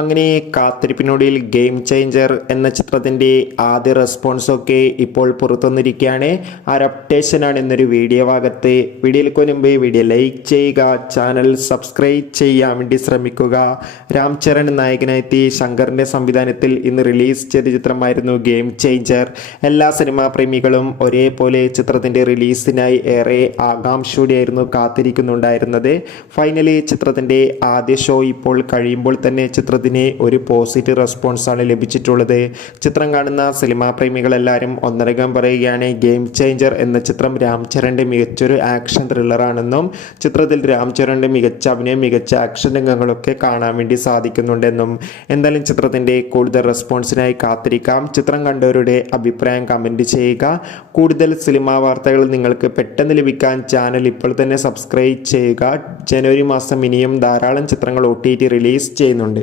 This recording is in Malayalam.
അങ്ങനെ കാത്തിരിപ്പിനൊടുവിൽ ഗെയിം ചേഞ്ചർ എന്ന ചിത്രത്തിൻ്റെ ആദ്യ റെസ്പോൺസൊക്കെ ഇപ്പോൾ പുറത്തുവന്നിരിക്കുകയാണ്. ആ ഒരു അപ്ഡേഷനാണ് എന്നൊരു വീഡിയോ ഭാഗത്ത്. വീഡിയോയിലേക്ക് മുൻപ് വീഡിയോ ലൈക്ക് ചെയ്യുക, ചാനൽ സബ്സ്ക്രൈബ് ചെയ്യാൻ വേണ്ടി ശ്രമിക്കുക. രാം ചരൺ നായകനായെത്തി ശങ്കറിൻ്റെ സംവിധാനത്തിൽ ഇന്ന് റിലീസ് ചെയ്ത ചിത്രമായിരുന്നു ഗെയിം ചേഞ്ചർ. എല്ലാ സിനിമാ പ്രേമികളും ഒരേപോലെ ചിത്രത്തിൻ്റെ റിലീസിനായി ഏറെ ആകാംക്ഷയോടെയായിരുന്നു കാത്തിരിക്കുന്നുണ്ടായിരുന്നത്. ഫൈനലി ചിത്രത്തിൻ്റെ ആദ്യ ഷോ ഇപ്പോൾ കഴിയുമ്പോൾ തന്നെ ചിത്രത്തിന് ഒരു പോസിറ്റീവ് റെസ്പോൺസാണ് ലഭിച്ചിട്ടുള്ളത്. ചിത്രം കാണുന്ന സിനിമാ പ്രേമികളെല്ലാവരും ഒന്നടങ്കം പറയുകയാണ്, ഗെയിം ചേഞ്ചർ എന്ന ചിത്രം രാം ചരണിൻ്റെ മികച്ചൊരു ആക്ഷൻ ത്രില്ലറാണെന്നും ചിത്രത്തിൽ രാം ചരണിൻ്റെ മികച്ച അഭിനയം, മികച്ച ആക്ഷൻ രംഗങ്ങളൊക്കെ കാണാൻ വേണ്ടി സാധിക്കുന്നുണ്ടെന്നും. എന്തായാലും ചിത്രത്തിൻ്റെ കൂടുതൽ റെസ്പോൺസിനായി കാത്തിരിക്കാം. ചിത്രം കണ്ടവരുടെ അഭിപ്രായം കമൻറ്റ് ചെയ്യുക. കൂടുതൽ സിനിമാ വാർത്തകൾ നിങ്ങൾക്ക് പെട്ടെന്ന് ലഭിക്കാൻ ചാനൽ ഇപ്പോൾ തന്നെ സബ്സ്ക്രൈബ് ചെയ്യുക. ജനുവരി മാസം ഇനിയും ധാരാളം ചിത്രങ്ങൾ OTT റിലീസ് ചെയ്യുന്നുണ്ട്.